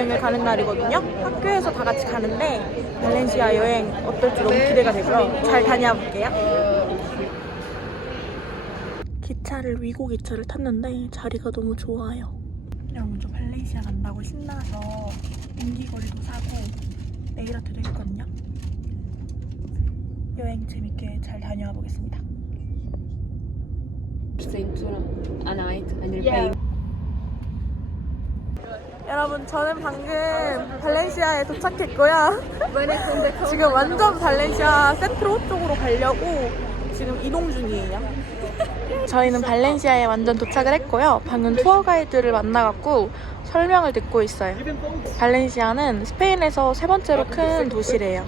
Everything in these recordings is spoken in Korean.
여행을 가는 날이거든요. 학교에서 다 같이 가는데 발렌시아 여행 어떨지 너무 기대가 되고요. 잘 다녀와 볼게요. 기차를 위고 기차를 탔는데 자리가 너무 좋아요. 그냥 먼저 발렌시아 간다고 신나서 인기거리도 사고 네일아트도 했거든요. 여행 재밌게 잘 다녀와 보겠습니다. 여러분, 저는 방금 발렌시아에 도착했고요. 지금 완전 발렌시아 센트로 쪽으로 가려고 지금 이동 중이에요. 저희는 발렌시아에 완전 도착을 했고요. 방금 투어 가이드를 만나갖고 설명을 듣고 있어요. 발렌시아는 스페인에서 세 번째로 큰 도시래요.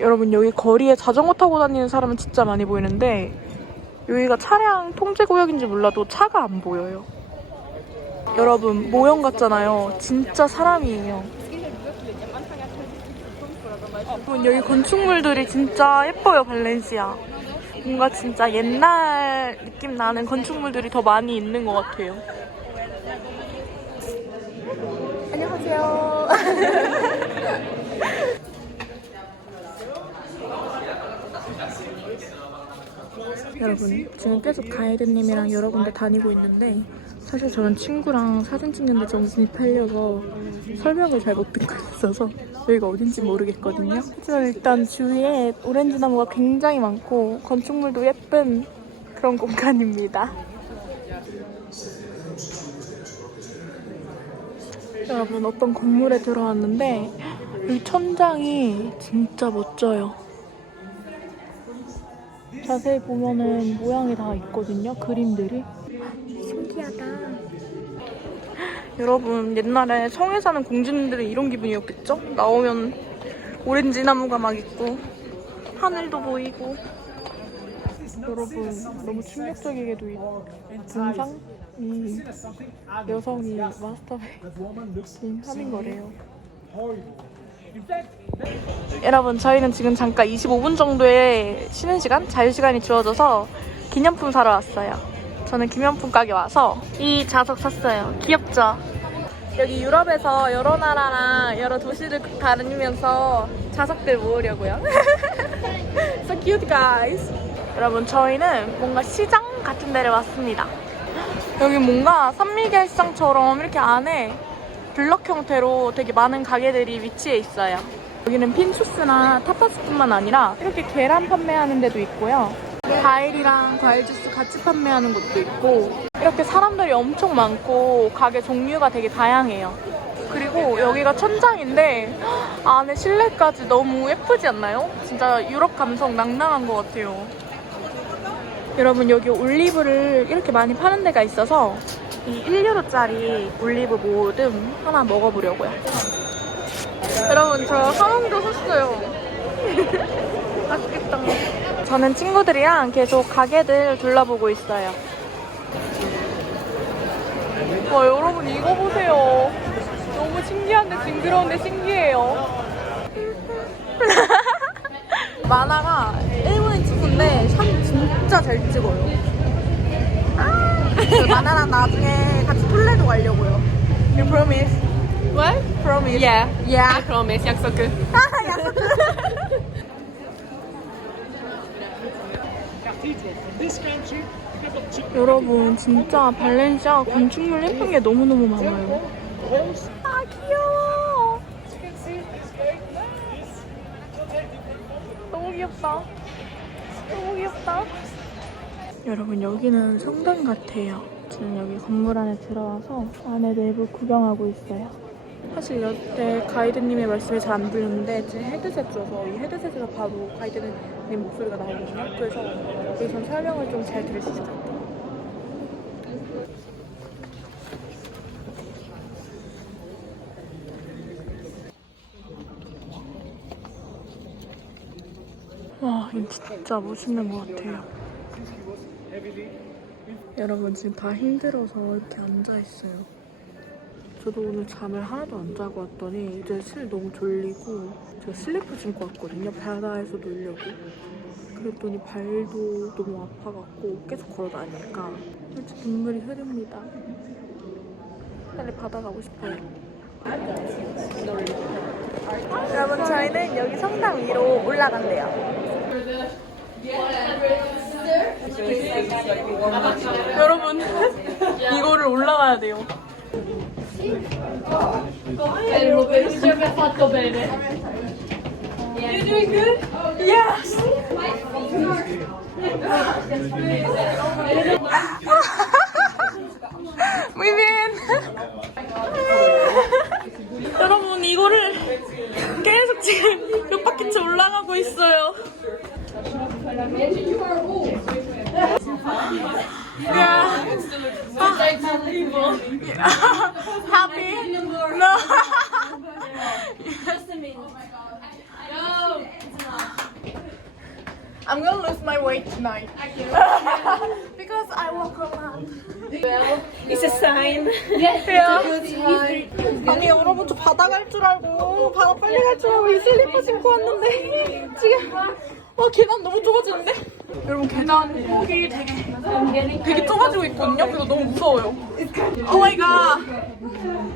여러분, 여기 거리에 자전거 타고 다니는 사람은 진짜 많이 보이는데 여기가 차량 통제 구역인지 몰라도 차가 안 보여요. 여러분, 모형 같잖아요. 진짜 사람이에요. 여기 건축물들이 진짜 예뻐요. 발렌시아 뭔가 진짜 옛날 느낌 나는 건축물들이 더 많이 있는 것 같아요. 안녕하세요. 여러분, 지금 계속 가이드님이랑 여러 군데 다니고 있는데 사실 저는 친구랑 사진 찍는데 정신이 팔려서 설명을 잘 못 듣고 있어서 여기가 어딘지 모르겠거든요. 하지만 일단 주위에 오렌지 나무가 굉장히 많고 건축물도 예쁜 그런 공간입니다. 여러분, 어떤 건물에 들어왔는데 이 천장이 진짜 멋져요. 자세히 보면은 모양이 다 있거든요, 그림들이. 신기하다. 여러분, 옛날에 성에 사는 공주님들은 이런 기분이었겠죠? 나오면 오렌지 나무가 막 있고 하늘도 보이고. 여러분, 너무 충격적이게도 이 등상? 이 여성이 마스터베이팅 하는 거래요. 여러분, 저희는 지금 잠깐 25분 정도의 쉬는 시간, 자유시간이 주어져서 기념품 사러 왔어요. 저는 기념품 가게 와서 이 자석 샀어요. 귀엽죠? 여기 유럽에서 여러 나라랑 여러 도시를 다니면서 자석들 모으려고요. So cute, guys. 여러분, 저희는 뭔가 시장 같은 데를 왔습니다. 여기 뭔가 산미겔 시장처럼 이렇게 안에 블럭 형태로 되게 많은 가게들이 위치해 있어요. 여기는 핀초스나 타파스뿐만 아니라 이렇게 계란 판매하는 데도 있고요. 과일이랑 과일 주스 같이 판매하는 곳도 있고, 이렇게 사람들이 엄청 많고 가게 종류가 되게 다양해요. 그리고 여기가 천장인데 안에 실내까지 너무 예쁘지 않나요? 진짜 유럽 감성 낭낭한 것 같아요. 여러분, 여기 올리브를 이렇게 많이 파는 데가 있어서 이 1유로짜리 올리브 모듬 하나 먹어보려고요. 여러분, 저 하몽도 샀어요. 맛있겠다. 저는 친구들이랑 계속 가게들 둘러보고 있어요. 와, 여러분, 이거 보세요. 너무 신기한데 징그러운데 신기해요. 만화가 일본인 친구인데 사진 진짜 잘 찍어요. 그 만화랑 나중에 같이 톨레도 가려고요. You promise? What? Promise? Yeah. Yeah. I promise. 약속. 약속. 여러분, 진짜 발렌시아 건축물 예쁜 게 너무너무 많아요. 아, 귀여워. 너무 귀엽다. 너무 귀엽다. 여러분, 여기는 성당 같아요. 지금 여기 건물 안에 들어와서 안에 내부 구경하고 있어요. 사실 여태 가이드님의 말씀이 잘 안 들렸는데 제 헤드셋 줘서 이 헤드셋에서 바로 가이드님 목소리가 나오거든요. 그래서 여기서 설명을 좀 잘 들을 수 있을 것 같아요. 와, 이거 진짜 멋있는 것 같아요. 여러분, 지금 다 힘들어서 이렇게 앉아있어요. 저도 오늘 잠을 하나도 안 자고 왔더니 이제 너무 졸리고 제가 슬리퍼 신고 왔거든요. 바다에서 놀려고. 그랬더니 발도 너무 아파갖고 계속 걸어다니니까 솔직히 눈물이 흐릅니다. 빨리 바다 가고 싶어요. 여러분 저희는 여기 성당 위로 올라간대요. 여러분 이거를 올라가야 돼요. You're doing good? Yes! We win! 여러분 이거를 계속 지금 몇 바퀴째 올라가고 있어요. Yeah. Happy? No. I'm gonna lose my weight tonight because I walk a lot. It's a sign. Yeah. 아니 여러분 저 바다 갈 줄 알고 바다 빨리 갈 줄 알고 이 슬리퍼 신고 왔는데 지금 계단 너무 좁아지는데? 여러분 계단 폭이 되게 좁아지고 있거든요. 그래서 너무 무서워요. Oh my god.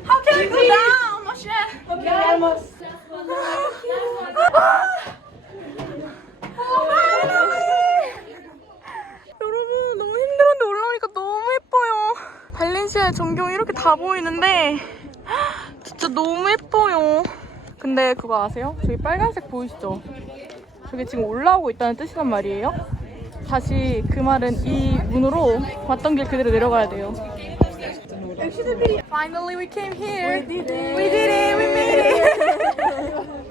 How can I go down? Oh shit. Okay, almost. 여러분 너무 힘들었는데 올라오니까 너무 예뻐요. 발렌시아의 전경이 이렇게 다 보이는데 진짜 너무 예뻐요. 근데 그거 아세요? 저기 빨간색 보이시죠? 저게 지금 올라오고 있다는 뜻이란 말이에요. 다시 그 말은 이 문으로 왔던 길 그대로 내려가야 돼요. Finally we came here. We did it. We did it. We made it.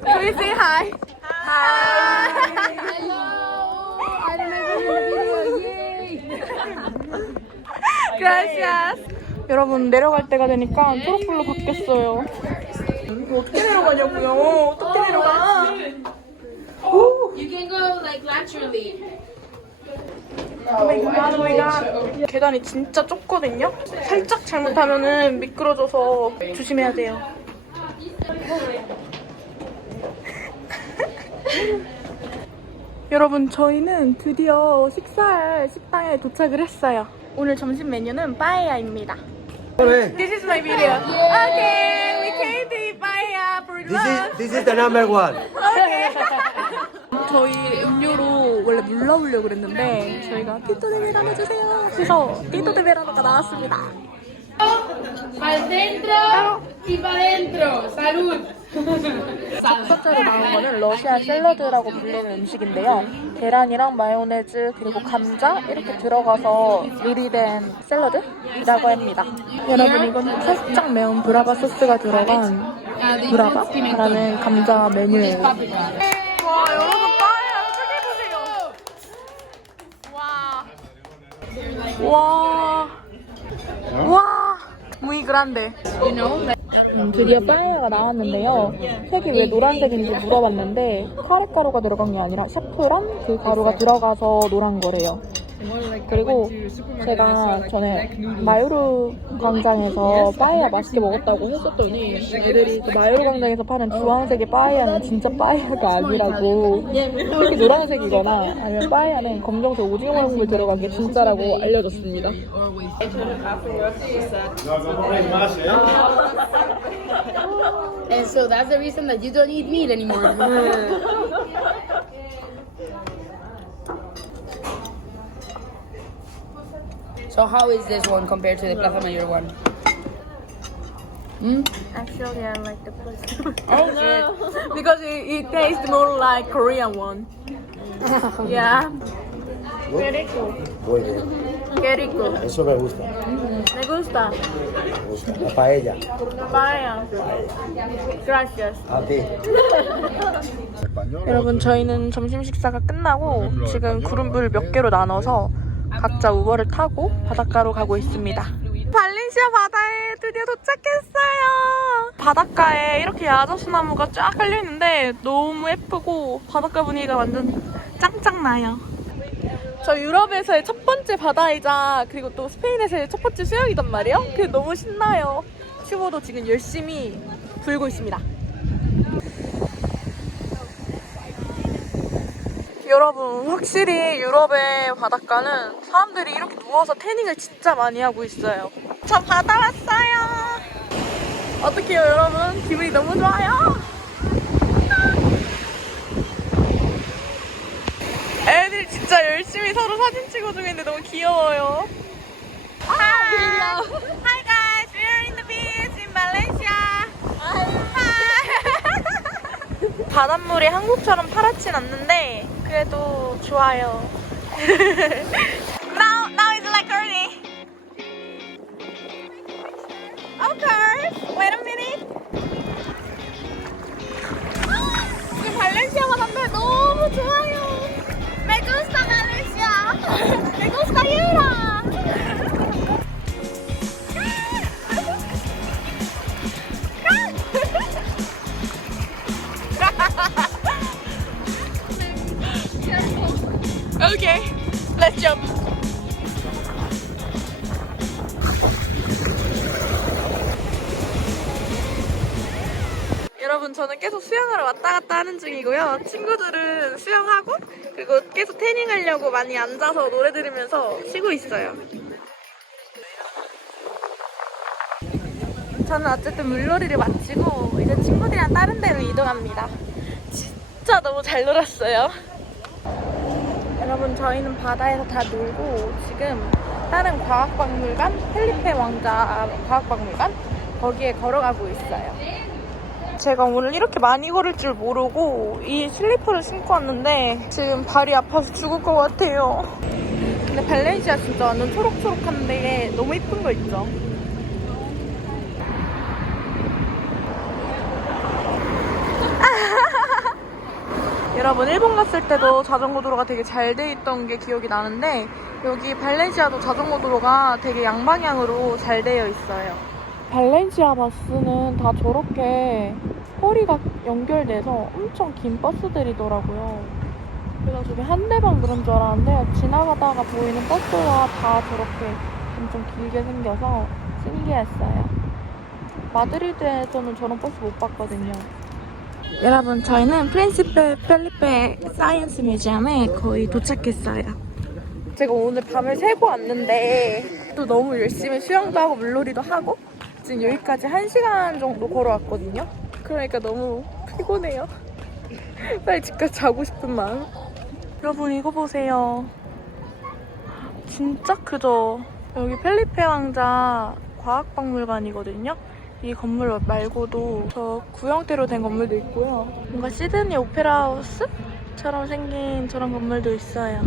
Can we say hi? Hi. Hello. I don't know if you're in the video. Yay. Gracias. 여러분 내려갈 때가 되니까 초록불로 바뀌었어요. 이거 어떻게 내려가냐고요? 어떻게 내려가? You can go like laterally. 계단이 진짜 좁거든요? 살짝 잘못하면은 미끄러져서 조심해야 돼요. 여러분 저희는 드디어 식사할 식당에 도착을 했어요. 오늘 점심 메뉴는 빠에야입니다. This is my video. Okay, we came to eat paella for lunch. This is the number one. Okay. 저희 음료로 원래 물 넣으려고 그랬는데 저희가 티토 데 베라노 주세요. 그래서 티토 데 베라노가 나왔습니다. Para dentro y para dentro. Salud. 첫 번째로 나온 거는 러시아 샐러드라고 불리는 음식인데요. 계란이랑 마요네즈 그리고 감자 이렇게 들어가서 요리된 샐러드라고 합니다. 여러분 이건 살짝 매운 브라바 소스가 들어간 브라바라는 감자 메뉴예요. 와 여러분 빠에야 어떻게 보세요. 와 muy grande. 드디어 빠에야가 나왔는데요. 색이 왜 노란색인지 물어봤는데 카레가루가 들어간 게 아니라 샤프란 그 가루가 들어가서 노란 거래요. 그리고 제가 전에 마요르 광장에서 빠에야 맛있게 먹었다고 했었더니 애들이 그 마요르 광장에서 파는 주황색의 빠에야는 진짜 빠에야가 아니라고 특히 노란색이거나 아니면 빠에야는 검정색 오징어 국물 들어간 게 진짜라고 알려줬습니다. And so that's the reason that you don't eat meat anymore. So how is this one compared to the Plaza Mayor one? Actually, I like the first one. Because it tastes more like Korean one. Yeah. Qué rico. Muy bien. Qué rico. Eso me gusta. Me gusta. Me gusta. La paella. Paella. Gracias. A ti. 여러분 저희는 점심 식사가 끝나고 지금 구름불 몇 개로 나눠서 각자 우버를 타고 바닷가로 가고 있습니다. 발렌시아 바다에 드디어 도착했어요. 바닷가에 이렇게 야자수나무가 쫙 깔려있는데 너무 예쁘고 바닷가 분위기가 완전 짱짱나요. 저 유럽에서의 첫 번째 바다이자 그리고 또 스페인에서의 첫 번째 수영이단 말이에요. 그게 너무 신나요. 튜버도 지금 열심히 불고 있습니다. 여러분, 확실히 유럽의 바닷가는 사람들이 이렇게 누워서 태닝을 진짜 많이 하고 있어요. 저 바다 왔어요. 어떡해요, 여러분? 기분이 너무 좋아요. 애들이 진짜 열심히 서로 사진 찍어주고 있는데 너무 귀여워요. Hi! Hi guys! We are in the beach in Malaysia. Hi! 바닷물이 한국처럼 파랗진 않는데 그래도 좋아요. Now it's like curly. Of course. Wait a minute. 지금 발렌시아가 남들 너무 좋아요. Me gusta Malaysia. Me gusta Europe. Okay, let's jump. 여러분, 저는 계속 수영하러 왔다 갔다 하는 중이고요. 친구들은 수영하고 그리고 계속 태닝하려고 많이 앉아서 노래 들으면서 쉬고 있어요. 저는 어쨌든 물놀이를 마치고 이제 친구들이랑 다른 데로 이동합니다. 진짜 너무 잘 놀았어요. 여러분, 저희는 바다에서 다 놀고 지금 다른 과학박물관, 펠리페 왕자 과학박물관 거기에 걸어가고 있어요. 제가 오늘 이렇게 많이 걸을 줄 모르고 이 슬리퍼를 신고 왔는데 지금 발이 아파서 죽을 것 같아요. 근데 발렌시아 진짜 완전 초록초록한데 너무 이쁜 거 있죠? 여러분, 일본 갔을 때도 자전거 도로가 되게 잘 돼 있던 게 기억이 나는데 여기 발렌시아도 자전거 도로가 되게 양방향으로 잘 되어 있어요. 발렌시아 버스는 다 저렇게 허리가 연결돼서 엄청 긴 버스들이더라고요. 그래가지고 현대방 그런 줄 알았는데 지나가다가 보이는 버스가 다 저렇게 엄청 길게 생겨서 신기했어요. 마드리드에서는 저런 버스 못 봤거든요. 여러분, 저희는 프린시페 펠리페 사이언스 뮤지엄에 거의 도착했어요. 제가 오늘 밤을 새고 왔는데 또 너무 열심히 수영도 하고 물놀이도 하고 지금 여기까지 1시간 정도 걸어왔거든요. 그러니까 너무 피곤해요. 빨리 집까지 자고 싶은 마음. 여러분, 이거 보세요. 진짜 크죠? 여기 펠리페 왕자 과학박물관이거든요. 이 건물 말고도 저 구형태로 된 건물도 있고요. 뭔가 시드니 오페라 하우스처럼 생긴 저런 건물도 있어요.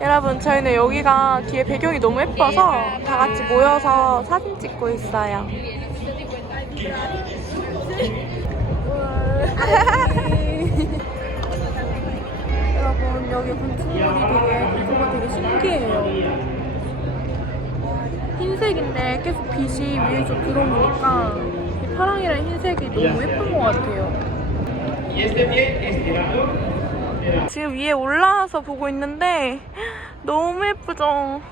여러분, 저희는 여기가 뒤에 배경이 너무 예뻐서 다 같이 모여서 사진 찍고 있어요. 여러분, 여기 건축물이 되게 신기해요. 흰색인데 계속 빛이 위에서 들어오니까 이 파랑이랑 흰색이 너무 예쁜 것 같아요. 지금 위에 올라와서 보고 있는데 너무 예쁘죠?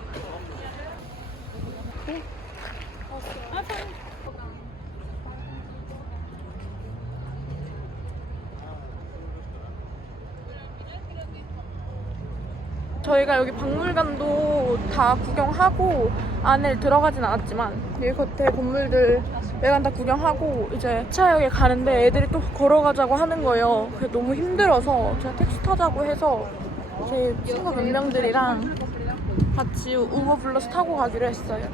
저희가 여기 박물관도 다 구경하고 안에 들어가진 않았지만 여기 겉에 건물들 외관 다 구경하고 이제 차역에 가는데 애들이 또 걸어가자고 하는 거예요. 그래서 너무 힘들어서 제가 택시 타자고 해서 제 친구 몇 명들이랑 같이 우버 불러서 타고 가기로 했어요.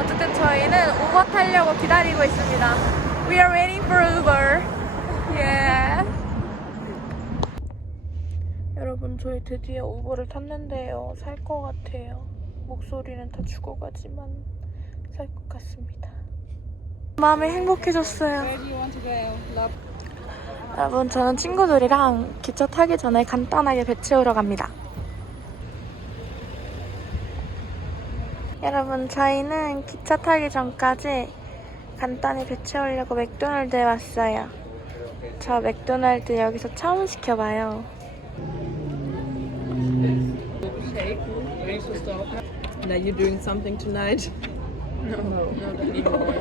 어쨌든 저희는 우버 타려고 기다리고 있습니다. We are waiting for Uber. Yeah. 여러분, 저희 드디어 우버를 탔는데요. 살 것 같아요. 목소리는 다 죽어가지만 살 것 같습니다. 마음이 행복해졌어요. 여러분, 저는 친구들이랑 기차 타기 전에 간단하게 배 채우러 갑니다. 여러분, 저희는 기차 타기 전까지 간단히 배 채우려고 맥도날드에 왔어요. 저 맥도날드 여기서 처음 시켜봐요. Now you're doing something tonight? No, not anymore.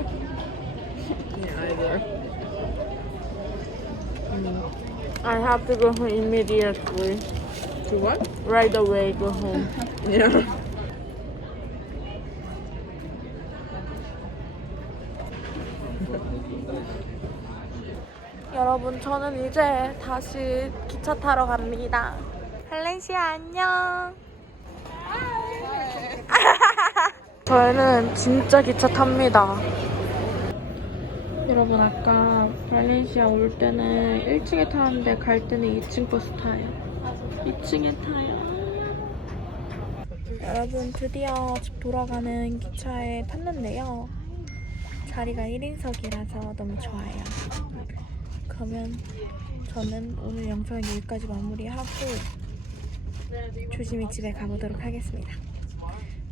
Me either. I have to go home immediately. To what? Right away go home. Yeah. 여러분, 저는 이제 다시 기차 타러 갑니다. 할렌시아 안녕. 저희는 진짜 기차 탑니다. 여러분, 아까 발렌시아 올 때는 1층에 타는데 갈 때는 2층 버스 타요. 2층에 타요. 여러분, 드디어 집 돌아가는 기차에 탔는데요. 자리가 1인석이라서 너무 좋아요. 그러면 저는 오늘 영상은 여기까지 마무리하고 조심히 집에 가보도록 하겠습니다.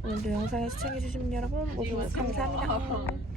오늘도 영상을 시청해주신 여러분 모두 감사합니다.